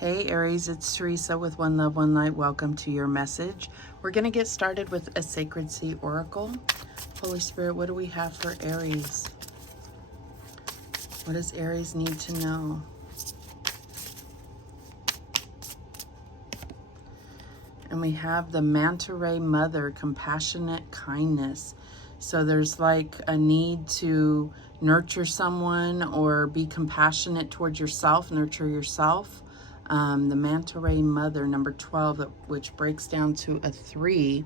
Hey Aries, it's Teresa with One Love, One Light. Welcome to your message. We're going to get started with a Sacred Sea Oracle. Holy Spirit, what do we have for Aries? What does Aries need to know? And we have the Manta Ray Mother, compassionate kindness. So there's like a need to nurture someone or be compassionate towards yourself, nurture yourself. The Manta Ray Mother, number 12, which breaks down to a 3.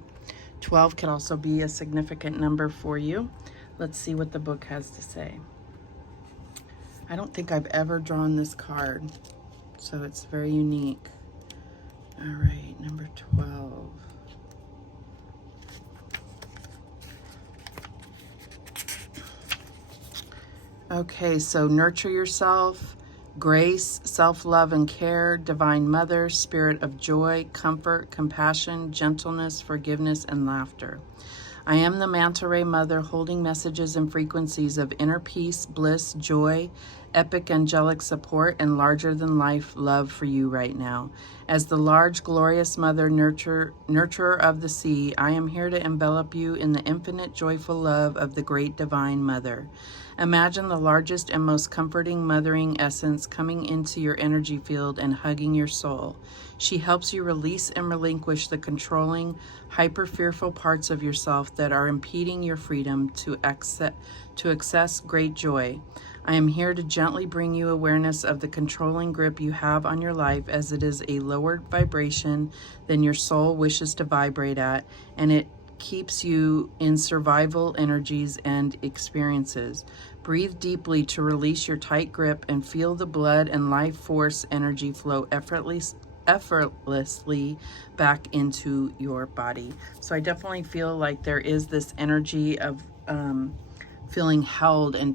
12 could also be a significant number for you. Let's see what the book has to say. I don't think I've ever drawn this card, so it's very unique. All right, number 12. Okay, so nurture yourself, grace, self-love and care, divine mother, spirit of joy, comfort, compassion, gentleness, forgiveness, and laughter. I am the Manta Ray Mother, holding messages and frequencies of inner peace, bliss, joy, epic angelic support, and larger-than-life love for you right now. As the large, glorious mother, nurturer of the sea, I am here to envelop you in the infinite, joyful love of the great divine mother. Imagine the largest and most comforting mothering essence coming into your energy field and hugging your soul. She helps you release and relinquish the controlling, hyper-fearful parts of yourself that are impeding your freedom to access great joy. I am here to gently bring you awareness of the controlling grip you have on your life, as it is a lower vibration than your soul wishes to vibrate at, and it keeps you in survival energies and experiences. Breathe deeply to release your tight grip and feel the blood and life force energy flow effortlessly back into your body. So I definitely feel like there is this energy of feeling held and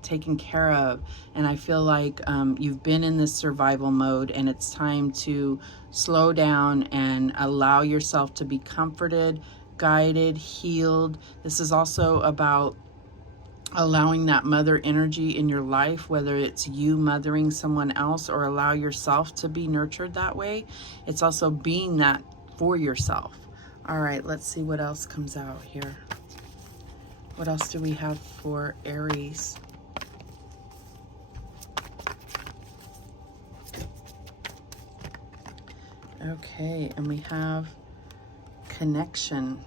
taken care of, and I feel like you've been in this survival mode, and it's time to slow down and allow yourself to be comforted, guided, healed. This is also about allowing that mother energy in your life, whether it's you mothering someone else or allow yourself to be nurtured that way. It's also being that for yourself. All right, let's see what else comes out here. What else do we have for Aries? Okay, and we have connection.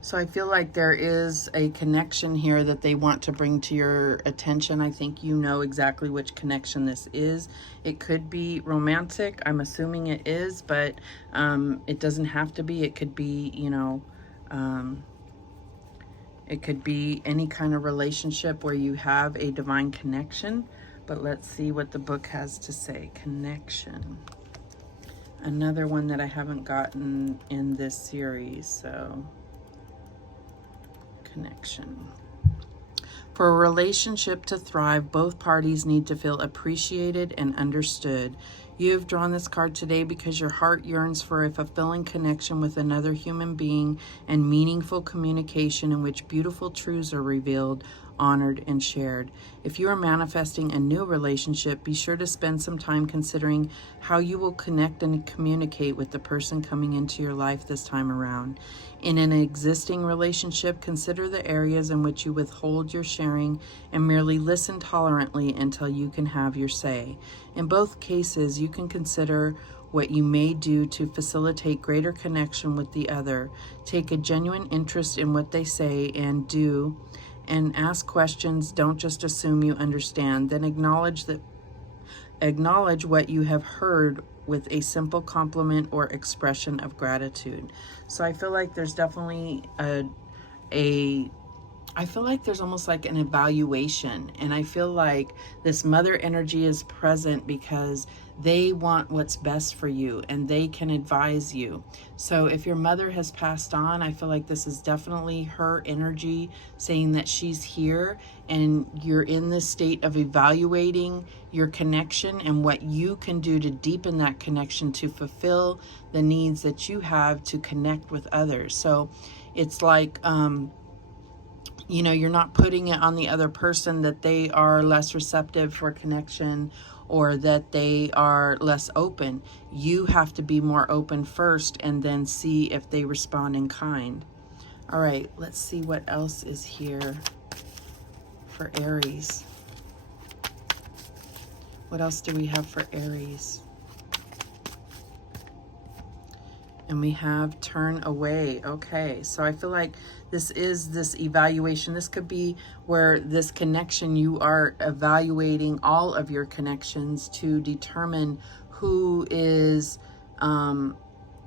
So I feel like there is a connection here that they want to bring to your attention. I think you know exactly which connection this is. It could be romantic. I'm assuming it is, but it doesn't have to be. It could be, you know, it could be any kind of relationship where you have a divine connection. But let's see what the book has to say. Connection. Another one that I haven't gotten in this series, so connection. For a relationship to thrive, both parties need to feel appreciated and understood. You have drawn this card today because your heart yearns for a fulfilling connection with another human being and meaningful communication in which beautiful truths are revealed, honored, and shared. If you are manifesting a new relationship, be sure to spend some time considering how you will connect and communicate with the person coming into your life this time around. In an existing relationship, consider the areas in which you withhold your sharing and merely listen tolerantly until you can have your say. In both cases, you can consider what you may do to facilitate greater connection with the other. Take a genuine interest in what they say and do, and ask questions. Don't just assume you understand. Then acknowledge what you have heard with a simple compliment or expression of gratitude. So I feel like there's definitely I feel like there's almost like an evaluation, and I feel like this mother energy is present because they want what's best for you and they can advise you. So if your mother has passed on, I feel like this is definitely her energy saying that she's here, and you're in this state of evaluating your connection and what you can do to deepen that connection to fulfill the needs that you have to connect with others. So it's like you know, you're not putting it on the other person that they are less receptive for connection or that they are less open. You have to be more open first and then see if they respond in kind. All right, let's see what else is here for Aries. What else do we have for Aries? And we have turn away. Okay, so I feel like this is this evaluation. This could be where this connection, you are evaluating all of your connections to determine who is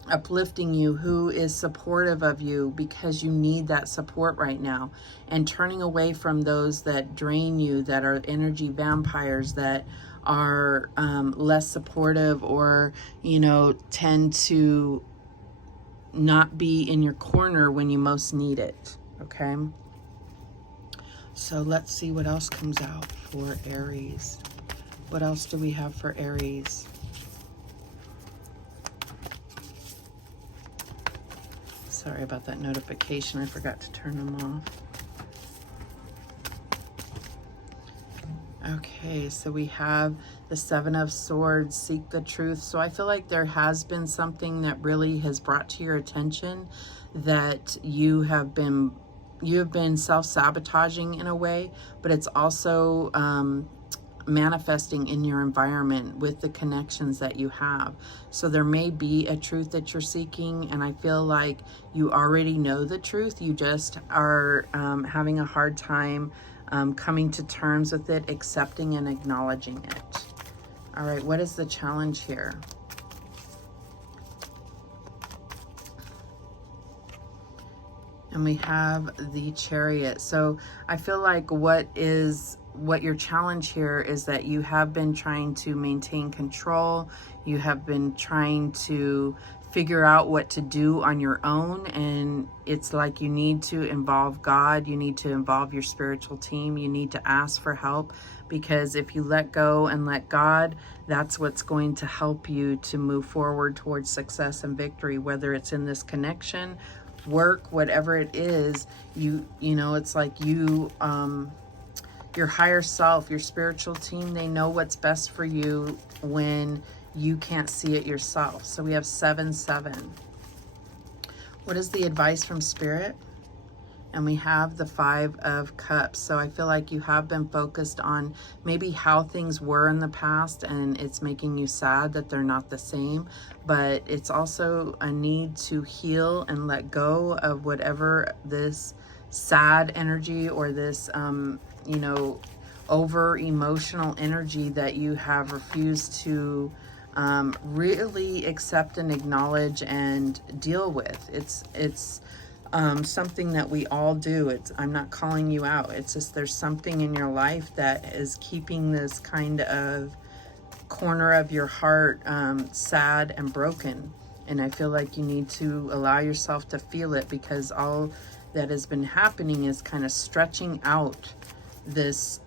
uplifting you, who is supportive of you, because you need that support right now, and turning away from those that drain you, that are energy vampires, that are less supportive, or, you know, tend to not be in your corner when you most need it. Okay, so let's see what else comes out for Aries. What else do we have for Aries? Sorry about that notification. I forgot to turn them off. Okay, so we have the Seven of Swords, seek the truth. So I feel like there has been something that really has brought to your attention that you have been self-sabotaging in a way, but it's also manifesting in your environment with the connections that you have. So there may be a truth that you're seeking, and I feel like you already know the truth. You just are having a hard time coming to terms with it, accepting and acknowledging it. All right, what is the challenge here? And we have the Chariot. So I feel like what your challenge here is that you have been trying to maintain control. You have been trying to figure out what to do on your own, and it's like you need to involve God, you need to involve your spiritual team, you need to ask for help, because if you let go and let God, that's what's going to help you to move forward towards success and victory, whether it's in this connection, work, whatever it is. You know, it's like you your higher self, your spiritual team, they know what's best for you when you can't see it yourself. So we have 7-7. What is the advice from Spirit? And we have the 5 of Cups. So I feel like you have been focused on maybe how things were in the past, and it's making you sad that they're not the same. But it's also a need to heal and let go of whatever this sad energy or this, you know, over emotional energy that you have refused to really accept and acknowledge and deal with. It's something that we all do. I'm not calling you out. It's just there's something in your life that is keeping this kind of corner of your heart sad and broken. And I feel like you need to allow yourself to feel it, because all that has been happening is kind of stretching out this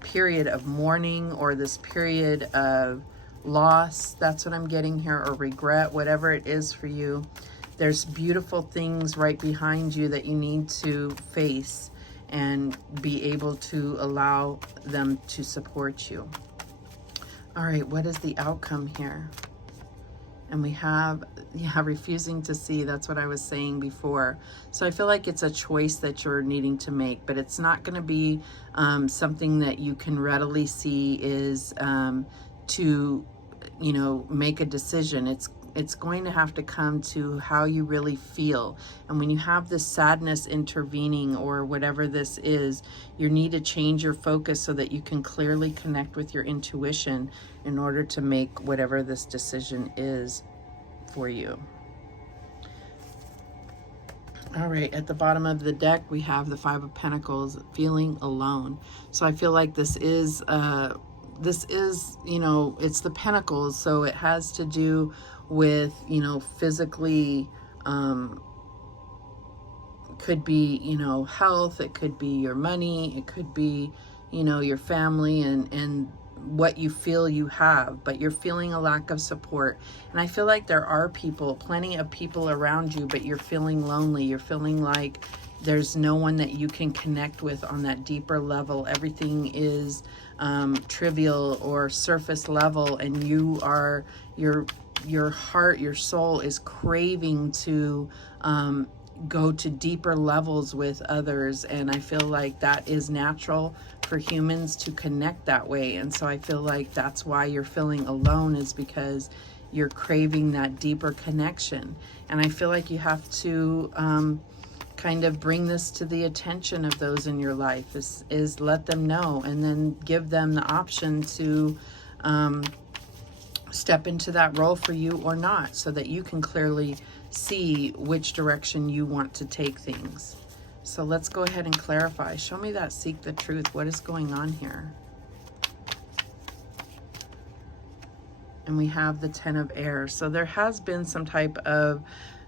period of mourning, or this period of loss. That's what I'm getting here, or regret, whatever it is for you. There's beautiful things right behind you that you need to face and be able to allow them to support you. All right, what is the outcome here? And we have, refusing to see. That's what I was saying before. So I feel like it's a choice that you're needing to make, but it's not going to be something that you can readily see is to, you know, make a decision. It's going to have to come to how you really feel. And when you have this sadness intervening, or whatever this is, you need to change your focus so that you can clearly connect with your intuition in order to make whatever this decision is for you. All right, at the bottom of the deck, we have the 5 of Pentacles, feeling alone. So I feel like this is, you know, it's the Pentacles, so it has to do with, you know, physically, could be, you know, health, it could be your money, it could be, you know, your family and what you feel you have, but you're feeling a lack of support. And I feel like there are people, plenty of people around you, but you're feeling lonely. You're feeling like there's no one that you can connect with on that deeper level. Everything is trivial or surface level, and you are, your heart, your soul is craving to go to deeper levels with others. And I feel like that is natural for humans to connect that way. And so I feel like that's why you're feeling alone, is because you're craving that deeper connection. And I feel like you have to kind of bring this to the attention of those in your life, is let them know, and then give them the option to step into that role for you or not, so that you can clearly see which direction you want to take things. So let's go ahead and clarify. Show me that seek the truth. What is going on here? And we have the 10 of Air. So there has been some type of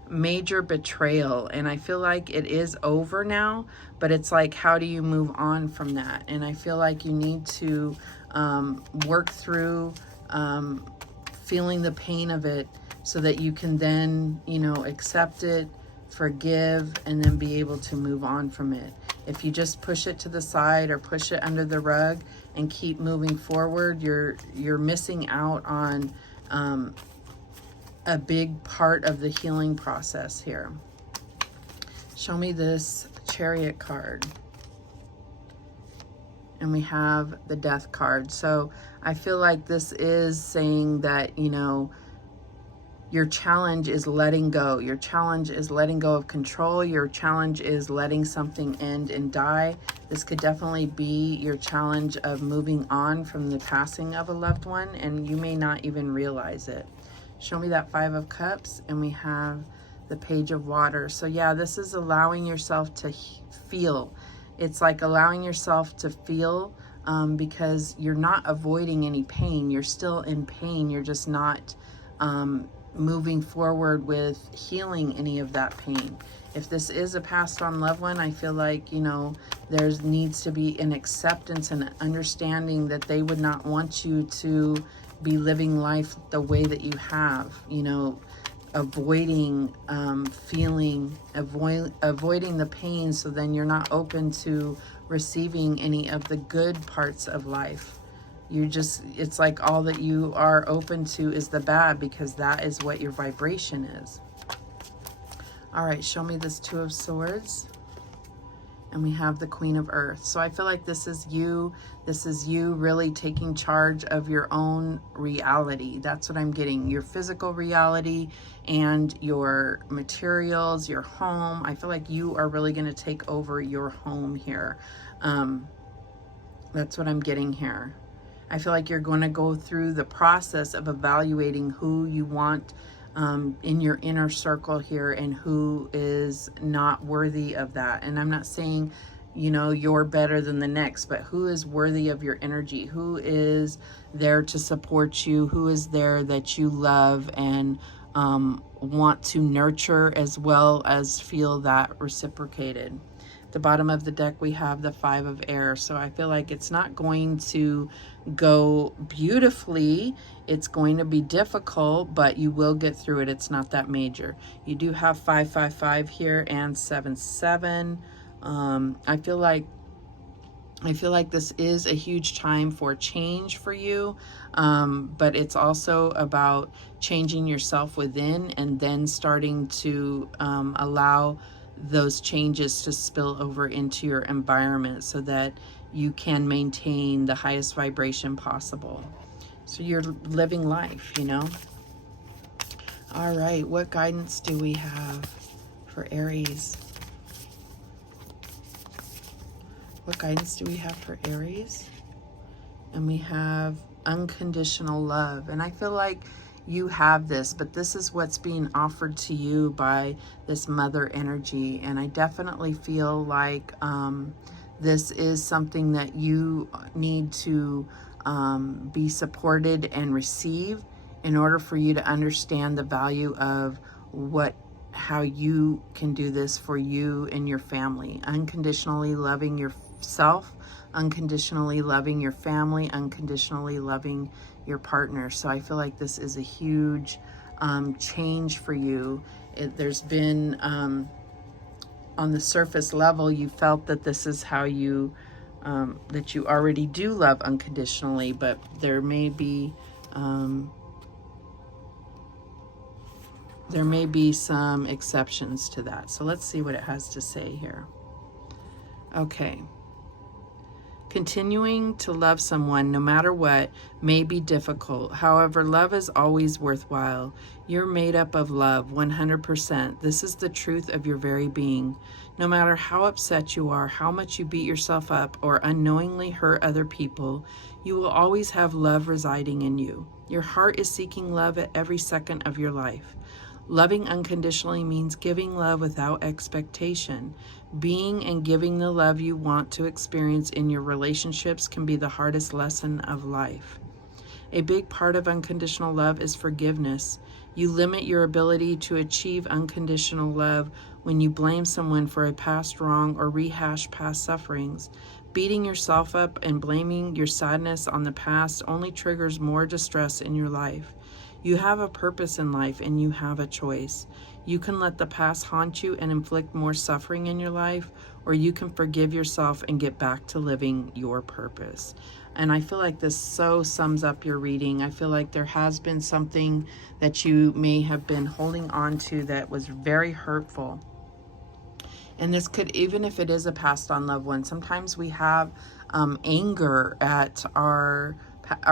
major betrayal, and I feel like it is over now, but it's like, how do you move on from that? And I feel like you need to work through feeling the pain of it, so that you can then, you know, accept it, forgive, and then be able to move on from it. If you just push it to the side or push it under the rug and keep moving forward, you're missing out on a big part of the healing process here. Show me this Chariot card. And we have the Death card. So I feel like this is saying that, you know, your challenge is letting go. Your challenge is letting go of control. Your challenge is letting something end and die. This could definitely be your challenge of moving on from the passing of a loved one, and you may not even realize it. Show me that 5 of Cups, and we have the Page of Water. So yeah, this is allowing yourself to feel. It's like allowing yourself to feel, because you're not avoiding any pain. You're still in pain. You're just not moving forward with healing any of that pain. If this is a passed on loved one, I feel like, you know, there needs to be an acceptance and understanding that they would not want you to be living life the way that you have, you know, avoiding avoiding the pain, so then you're not open to receiving any of the good parts of life. You just, it's like all that you are open to is the bad, because that is what your vibration is. All right, show me this 2 of Swords. And we have the Queen of Earth. So I feel like this is you. This is you really taking charge of your own reality. That's what I'm getting. Your physical reality and your materials, your home. I feel like you are really going to take over your home here. That's what I'm getting here. I feel like you're going to go through the process of evaluating who you want in your inner circle here, and who is not worthy of that. And I'm not saying, you know, you're better than the next, but who is worthy of your energy? Who is there to support you? Who is there that you love and want to nurture, as well as feel that reciprocated? At the bottom of the deck, we have the 5 of Air. So I feel like it's not going to go beautifully. It's going to be difficult, but you will get through it. It's not that major. You do have 555 here and 77. I feel like this is a huge time for change for you, but it's also about changing yourself within, and then starting to allow those changes to spill over into your environment, so that you can maintain the highest vibration possible. So you're living life, you know. All right, what guidance do we have for Aries? What guidance do we have for Aries? And we have unconditional love. And I feel like you have this, but this is what's being offered to you by this mother energy. And I definitely feel like this is something that you need to be supported and receive, in order for you to understand the value of how you can do this for you and your family. Unconditionally loving yourself, unconditionally loving your family, unconditionally loving your partner. So I feel like this is a huge change for you. There's been on the surface level, you felt that this is how you, that you already do love unconditionally, but there may be some exceptions to that. So let's see what it has to say here. Okay. Continuing to love someone, no matter what, may be difficult. However, love is always worthwhile. You're made up of love, 100%. This is the truth of your very being. No matter how upset you are, how much you beat yourself up, or unknowingly hurt other people, you will always have love residing in you. Your heart is seeking love at every second of your life. Loving unconditionally means giving love without expectation. Being and giving the love you want to experience in your relationships can be the hardest lesson of life. A big part of unconditional love is forgiveness. You limit your ability to achieve unconditional love when you blame someone for a past wrong or rehash past sufferings. Beating yourself up and blaming your sadness on the past only triggers more distress in your life. You have a purpose in life and you have a choice. You can let the past haunt you and inflict more suffering in your life, or you can forgive yourself and get back to living your purpose. And I feel like this so sums up your reading. I feel like there has been something that you may have been holding on to that was very hurtful. And this could, even if it is a passed on loved one, sometimes we have anger at our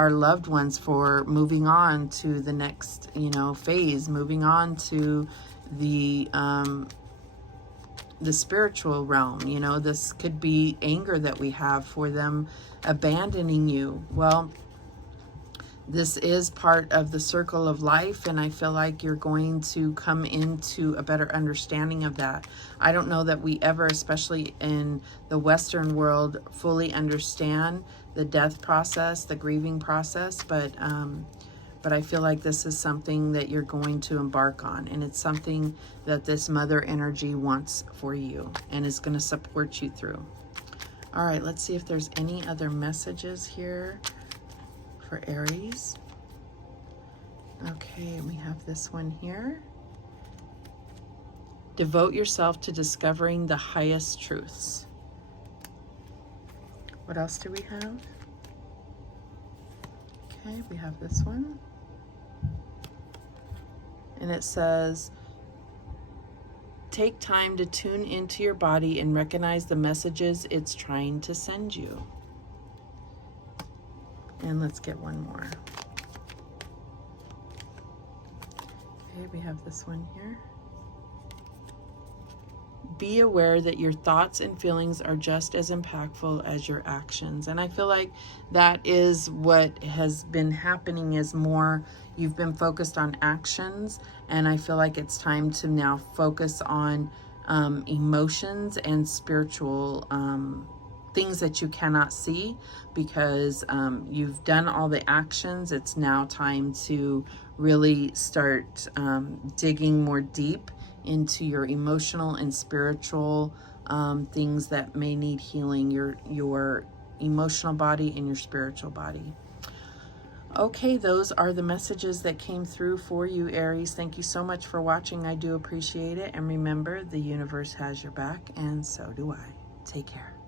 loved ones for moving on to the next, phase, moving on to the spiritual realm. This could be anger that we have for them abandoning you. Well, this is part of the circle of life, and I feel like you're going to come into a better understanding of that. I don't know that we ever, especially in the Western world, fully understand the death process, the grieving process, but I feel like this is something that you're going to embark on, and it's something that this mother energy wants for you and is going to support you through. All right, let's see if there's any other messages here for Aries. Okay, we have this one here. Devote yourself to discovering the highest truths. What else do we have? Okay, we have this one. And it says, take time to tune into your body and recognize the messages it's trying to send you. And let's get one more. Okay, we have this one here. Be aware that your thoughts and feelings are just as impactful as your actions. And I feel like that is what has been happening, is more you've been focused on actions, and I feel like it's time to now focus on emotions and spiritual things that you cannot see, because you've done all the actions. It's now time to really start digging more deep into your emotional and spiritual things that may need healing, your emotional body and your spiritual body. Okay, those are the messages that came through for you, Aries. Thank you so much for watching. I do appreciate it. And remember, the universe has your back, and so do I. Take care.